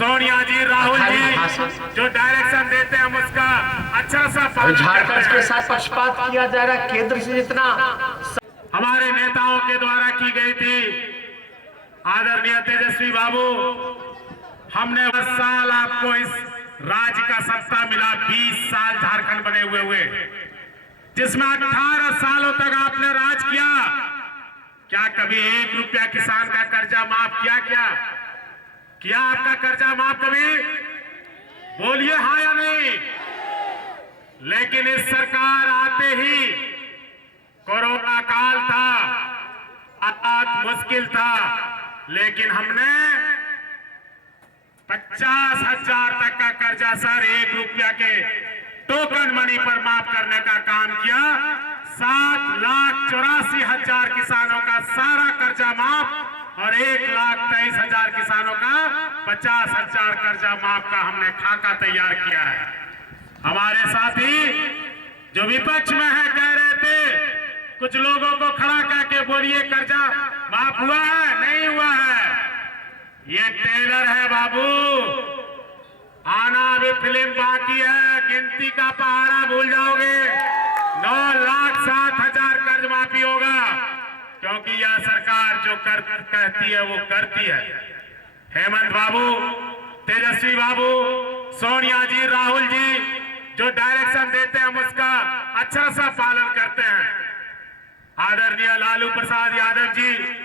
सोनिया जी, राहुल जी जो डायरेक्शन देते हैं हम उसका अच्छा सा पालन झारखंड के साथ पक्षपात किया जा रहा है। केंद्र से जितना हमारे नेताओं के द्वारा की गई थी। आदरणीय तेजस्वी बाबू, हमने 10 साल आपको इस राज्य का सत्ता मिला, 20 साल झारखंड बने हुए जिसमें 18 सालों तक आपने राज किया। क्या कभी 1 रुपया किसान का कर्जा माफ किया आपका कर्जा माफ कभी? बोलिए हाँ या नहीं। लेकिन इस सरकार आते ही कोरोना काल था, हालात मुश्किल था, लेकिन हमने 50,000 तक का कर्जा सर 1 रुपया के टोकन मनी पर माफ करने का काम किया। 7,84,000 किसानों का सारा कर्जा माफ और 1,23,000 किसानों का 50,000 कर्जा माफ का हमने खाका तैयार किया है। हमारे साथी जो विपक्ष में है कह रहे थे, कुछ लोगों को खड़ा करके बोलिए कर्जा माफ हुआ है? नहीं हुआ है। ये टेलर है बाबू, आना भी फिल्म बाकी है। गिनती का पहाड़ा भूल जाओगे। 9,07,000 कर्ज माफी होगा, क्योंकि यह सरकार जो कहती है वो करती है। हेमंत बाबू, तेजस्वी बाबू, सोनिया जी, राहुल जी जो डायरेक्शन देते हैं हम उसका अच्छा सा पालन करते हैं। आदरणीय लालू प्रसाद यादव जी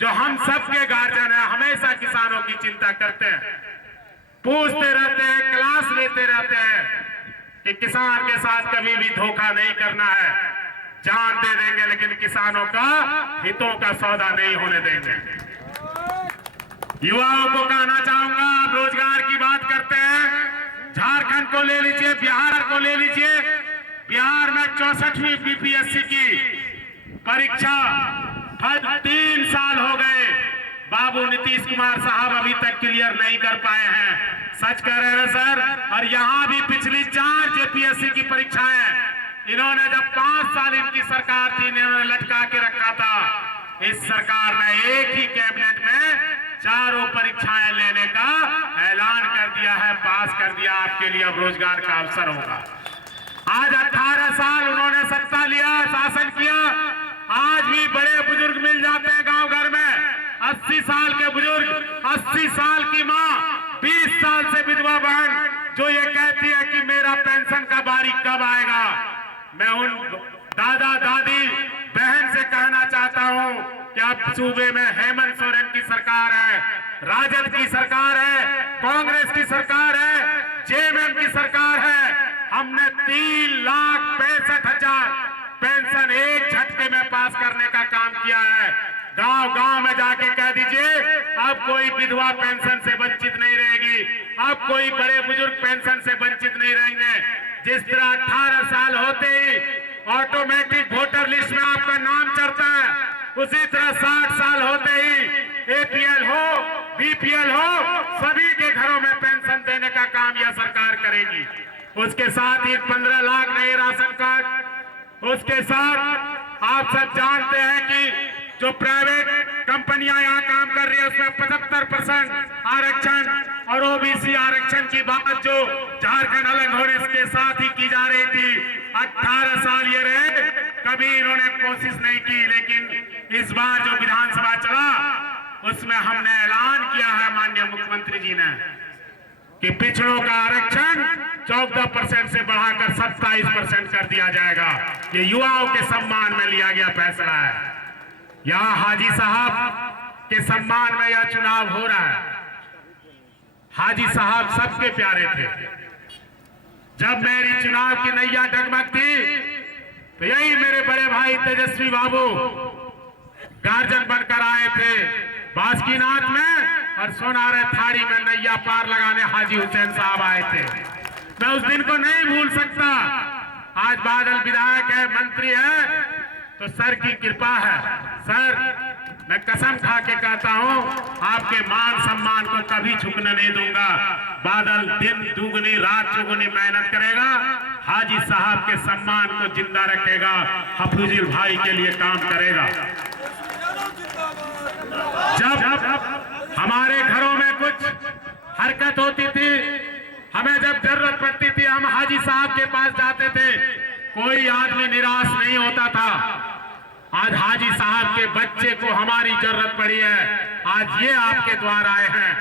जो हम सबके गार्जियन हैं, हमेशा किसानों की चिंता करते हैं, पूछते रहते हैं, क्लास लेते रहते हैं कि किसान के साथ कभी भी धोखा नहीं करना है, जान दे देंगे लेकिन किसानों का हितों का सौदा नहीं होने देंगे। युवाओं को कहना चाहूंगा, आप रोजगार की बात करते हैं, झारखंड को ले लीजिए, बिहार को ले लीजिए। बिहार में 64वीं बीपीएससी की परीक्षा 3 साल हो गए, बाबू नीतीश कुमार साहब अभी तक क्लियर नहीं कर पाए हैं। सच कह रहे हैं सर। और यहां भी पिछली 4 जेपीएससी की परीक्षाएं इन्होंने जब 5 साल इनकी सरकार थी, इन्होंने लटका के रखा था। इस सरकार ने एक ही कैबिनेट में 4 परीक्षाएं लेने का ऐलान कर दिया है, पास कर दिया। आपके लिए अब रोजगार का अवसर होगा। आज 18 साल उन्होंने सत्ता लिया, शासन किया। आज भी बड़े बुजुर्ग मिल जाते हैं गांव घर में, 80 साल के बुजुर्ग, 80 साल की माँ, 20 साल से विधवा बहन जो ये कहती है कि मेरा पेंशन का बारी कब आएगा। मैं उन दादा दादी बहन से कहना चाहता हूं कि अब सूबे में हेमंत सोरेन की सरकार है, राजद की सरकार है, कांग्रेस की सरकार है, जेएमएम की सरकार है। हमने 3,65,000 पेंशन एक झटके में पास करने का काम किया है। गांव गांव में जाके कह दीजिए, अब कोई विधवा पेंशन से वंचित नहीं रहेगी, अब कोई बड़े बुजुर्ग पेंशन से वंचित नहीं रहेंगे। जिस तरह 18 साल होते ही ऑटोमेटिक वोटर लिस्ट में आपका नाम चढ़ता है, उसी तरह 60 साल होते ही एपीएल हो, बीपीएल हो, सभी के घरों में पेंशन देने का काम यह सरकार करेगी। उसके साथ ही 15 लाख नए राशन कार्ड। उसके साथ आप सब जानते हैं कि जो प्राइवेट कंपनियां यहाँ काम कर रही है उसमें 75% आरक्षण और ओबीसी आरक्षण की बात जो झारखंड अलग होने के साथ ही की जा रही थी। 18 साल ये रहे, कभी इन्होंने कोशिश नहीं की, लेकिन इस बार जो विधानसभा चला उसमें हमने ऐलान किया है माननीय मुख्यमंत्री जी ने कि पिछड़ों का आरक्षण 14% से बढ़ाकर 27% कर दिया जाएगा। ये युवाओं के सम्मान में लिया गया फैसला है। यहाँ हाजी साहब के सम्मान में यह चुनाव हो रहा है। हाजी साहब सबके प्यारे थे। जब मेरी चुनाव की नैया डगमगती तो यही मेरे बड़े भाई तेजस्वी बाबू गार्जियन बनकर आए थे बासुकीनाथ में, और सोनारे थारी में नैया पार लगाने हाजी हुसैन साहब आए थे। मैं उस दिन को नहीं भूल सकता। आज बादल विधायक है, मंत्री है, तो सर की कृपा है। सर, मैं कसम खा के कहता हूं, आपके मान सम्मान को कभी झुकने नहीं दूंगा। बादल दिन दुगनी रात चौगुनी मेहनत करेगा, हाजी साहब के सम्मान को जिंदा रखेगा, हफीजुल भाई के लिए काम करेगा। जब हमारे घरों में कुछ हर बरकत होती थी। हमें जब जरूरत पड़ती थी हम हाजी साहब के पास जाते थे, कोई आदमी निराश नहीं होता था। आज हाजी साहब के बच्चे को हमारी जरूरत पड़ी है, आज ये आपके द्वार आए हैं,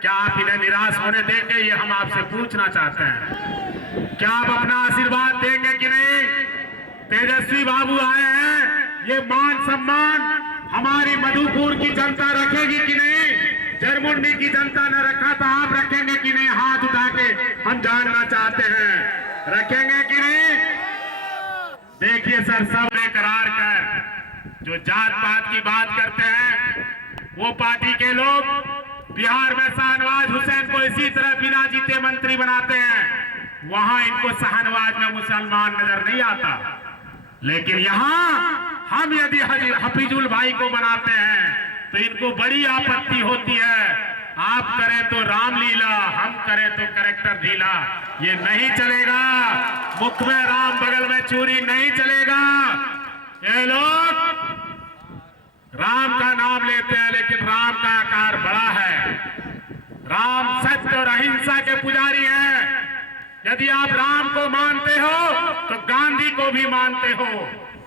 क्या आप इन्हें निराश होने देंगे? ये हम आपसे पूछना चाहते हैं। क्या आप अपना आशीर्वाद देंगे कि नहीं? तेजस्वी बाबू आए हैं, ये मान सम्मान हमारी मधुपुर की जनता रखेगी कि नहीं? जरमुंडी की जनता ने रखा था, आप रखेंगे कि नहीं? हाथ उठा के हम जानना चाहते हैं, रखेंगे कि नहीं? देखिए सर, सब बेकरार कर जो जात पात की बात करते हैं, वो पार्टी के लोग बिहार में शाहनवाज हुसैन को इसी तरह बिना जीते मंत्री बनाते हैं। वहां इनको शाहनवाज में मुसलमान नजर नहीं आता, लेकिन यहाँ हम यदि हफीजुल भाई को बनाते हैं तो इनको बड़ी आपत्ति होती है। आप करें तो रामलीला, हम करें तो करेक्टर ढीला, ये नहीं चलेगा। मुख में राम बगल में चूरी नहीं चलेगा। ये लोग राम का नाम लेते हैं, लेकिन राम का आकार बड़ा है। राम सत्य और अहिंसा के पुजारी हैं। यदि आप राम को मानते हो तो गांधी को भी मानते हो,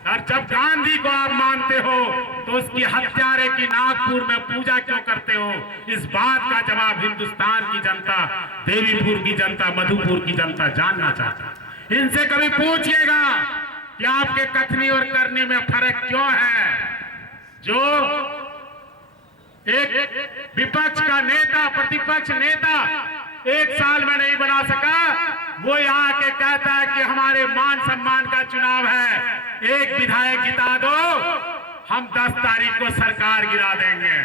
और जब गांधी को आप मानते हो तो उसकी हत्यारे की नागपुर में पूजा क्यों करते हो? इस बात का जवाब हिंदुस्तान की जनता, देवीपुर की जनता, मधुपुर की जनता जानना चाहता है। इनसे कभी पूछिएगा कि आपके कथनी और करनी में फर्क क्यों है। जो एक विपक्ष का नेता, प्रतिपक्ष नेता एक साल में नहीं बना सका, वो यहाँ के कहता है कि हमारे मान सम्मान का चुनाव है, एक विधायक जिता दो, हम 10 तारीख को सरकार गिरा देंगे।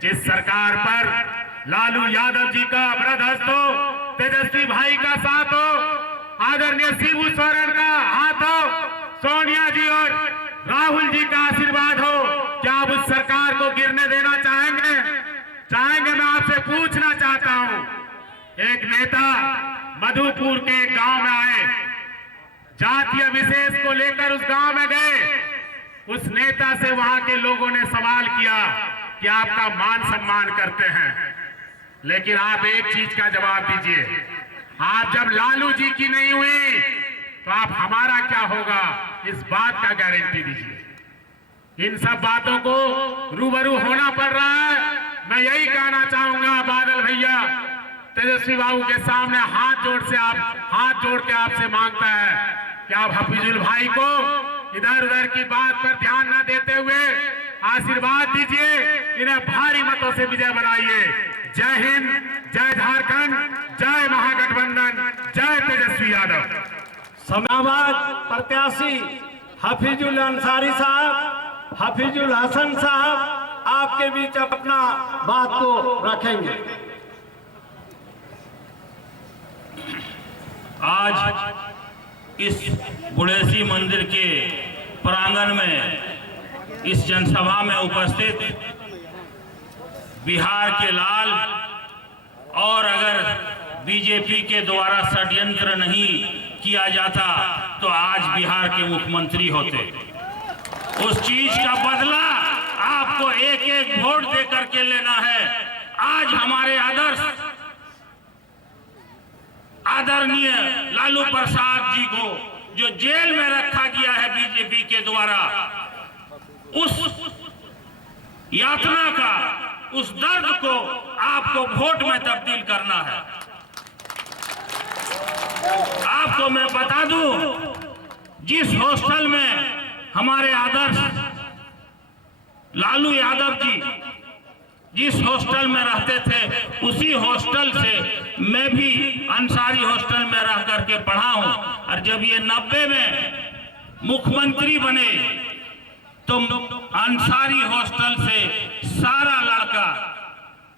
जिस सरकार पर लालू यादव जी का बरदस्त हो, तेजस्वी भाई का साथ हो, आदरणीय शिबू सोरेन का हाथ हो, सोनिया जी और राहुल जी का आशीर्वाद हो, क्या आप उस सरकार को गिरने देना चाहेंगे? मैं आपसे पूछना चाहता हूं। एक नेता मधुपुर के गांव में आए, जातीय विशेष को लेकर उस गांव में गए, उस नेता से वहां के लोगों ने सवाल किया कि आपका मान सम्मान करते हैं, लेकिन आप एक चीज का जवाब दीजिए, आप जब लालू जी की नहीं हुई तो आप हमारा क्या होगा, इस बात का गारंटी दीजिए। इन सब बातों को रूबरू होना पड़ रहा है। मैं यही कहना चाहूंगा बादल भैया, तेजस्वी बाबू के सामने हाथ जोड़ के आपसे मांगता है कि आप हफीजुल भाई को इधर उधर की बात पर ध्यान न देते हुए आशीर्वाद दीजिए, इन्हें भारी मतों से विजय बनाइए। जय हिंद, जय झारखंड, जय महागठबंधन, जय तेजस्वी यादव। समाजवाद प्रत्याशी हफीजुल अंसारी साहब, हफीजुल हसन साहब आपके बीच अपना बात को रखेंगे। आज इस गुड़ेसी मंदिर के प्रांगण में इस जनसभा में उपस्थित बिहार के लाल, और अगर बीजेपी के द्वारा षड्यंत्र नहीं किया जाता तो आज बिहार के मुख्यमंत्री होते। उस चीज का बदला आपको एक एक वोट दे करके लेना है। आज हमारे आदरणीय लालू प्रसाद जी को जो जेल में रखा गया है बीजेपी के द्वारा, उस यातना का, उस दर्द को आपको वोट में तब्दील करना है। आपको मैं बता दूं, जिस हॉस्टल में हमारे आदर्श लालू यादव जी जिस हॉस्टल में रहते थे, उसी हॉस्टल से मैं भी अंसारी हॉस्टल में रह करके पढ़ा हूं। और जब ये 90 में मुख्यमंत्री बने तो अंसारी हॉस्टल से सारा लड़का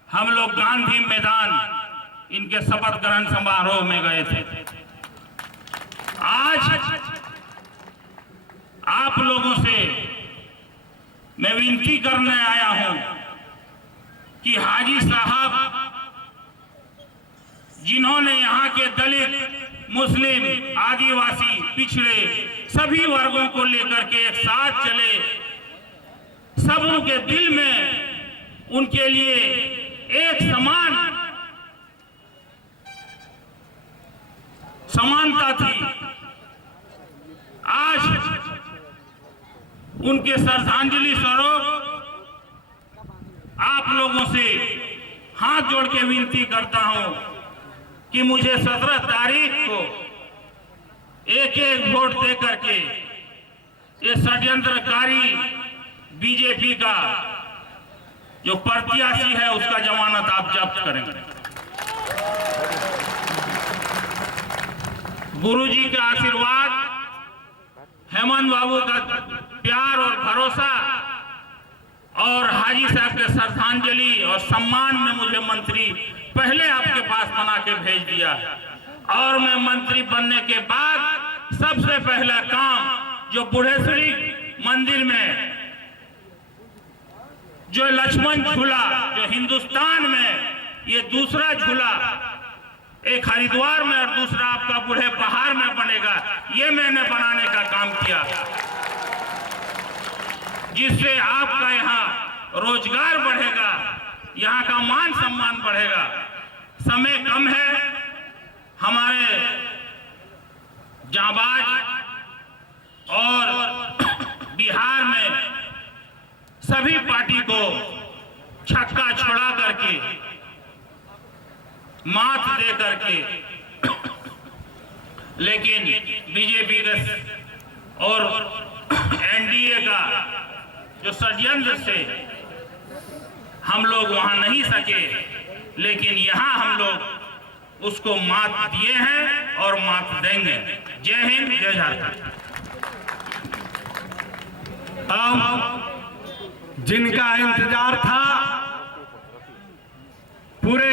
हम लोग गांधी मैदान इनके शपथ ग्रहण समारोह में गए थे। आज आप लोगों से मैं विनती करने आया हूं कि हाजी साहब, जिन्होंने यहाँ के दलित, मुस्लिम, आदिवासी, पिछड़े सभी वर्गों को लेकर के एक साथ चले, सबों के दिल में उनके लिए एक समान उनके श्रद्धांजलि स्वरूप आप लोगों से हाथ जोड़ के विनती करता हूं कि मुझे 17 तारीख को एक वोट दे करके ये षड्यंत्रकारी बीजेपी का जो प्रत्याशी है उसका जमानत आप जब्त करेंगे। गुरुजी का आशीर्वाद, हेमंत बाबू का प्यार और भरोसा और हाजी साहब के श्रद्धांजलि और सम्मान में मुझे मंत्री पहले आपके पास बना के भेज दिया है। और मैं मंत्री बनने के बाद सबसे पहला काम जो बुढ़ेश्वरी मंदिर में जो लक्ष्मण झूला, जो हिंदुस्तान में ये दूसरा झूला, एक हरिद्वार में और दूसरा आपका बूढ़े पहाड़ में बनेगा, ये मैंने बनाने का काम किया, जिससे आपका यहाँ रोजगार बढ़ेगा, यहाँ का मान सम्मान बढ़ेगा। समय कम है, हमारे जाबाज और बिहार में सभी पार्टी को छक्का छोड़ा करके, मात दे करके, लेकिन बीजेपी का और एनडीए का जो षड्यंत्र से हम लोग वहां नहीं सके, लेकिन यहां हम लोग उसको मात दिए हैं और मात देंगे। जय हिंद, जय झारखंड। अब जिनका इंतजार था पूरे